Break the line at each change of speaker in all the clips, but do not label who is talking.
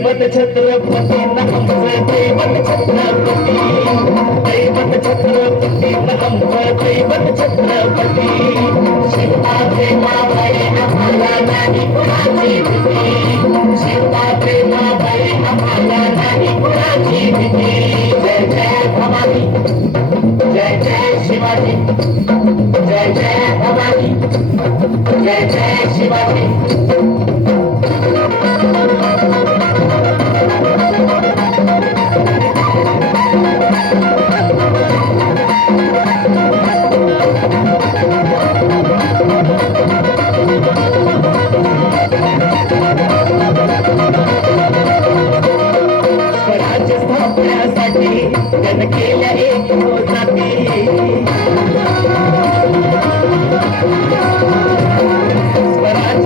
दैवत छत्रपति नमः दैवत छत्रपति दैवत छत्रपति नमः दैवत छत्रपति शिवपात्रे माभये अमला नानी पुराजी विधि शिवपात्रे माभये अमला नानी पुराजी विधि जय। जय भवानी जय जय शिवाजी। जय जय भवानी जय जय शिवाजी। हो स्थापण्यासाठी जन केल्या एक जाती.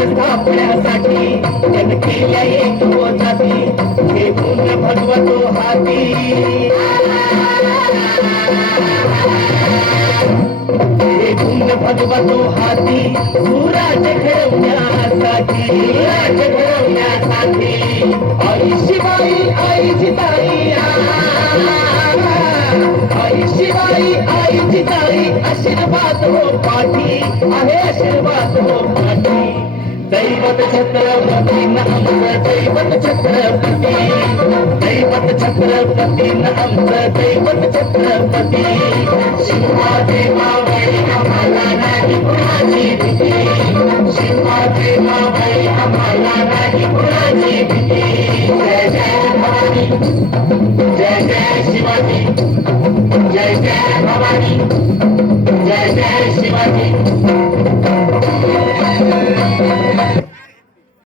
स्थापण्यासाठी जन केल्या एक जाती. हे पुण्य भगवतो हाती. भगवतो हाती. सुराज घडवण्यासाठी. सुराज घडवण्यासाठी. आई शिवाई आई जिताई. ताई आशीर्वाद हो पाठी आहे आशीर्वाद हो पाठी. दैवत छत्रपती आमचं दैवत छत्रपती. दैवत छत्रपती आमचं दैवत छत्रपती. शिवाजी बाई आम्हाला नाही कुणाची भीती. शिवाजी बाई आम्हाला नाही कुणाची भीती. जय जय भवानी जय जय शिवाजी. जय जय शिवाजी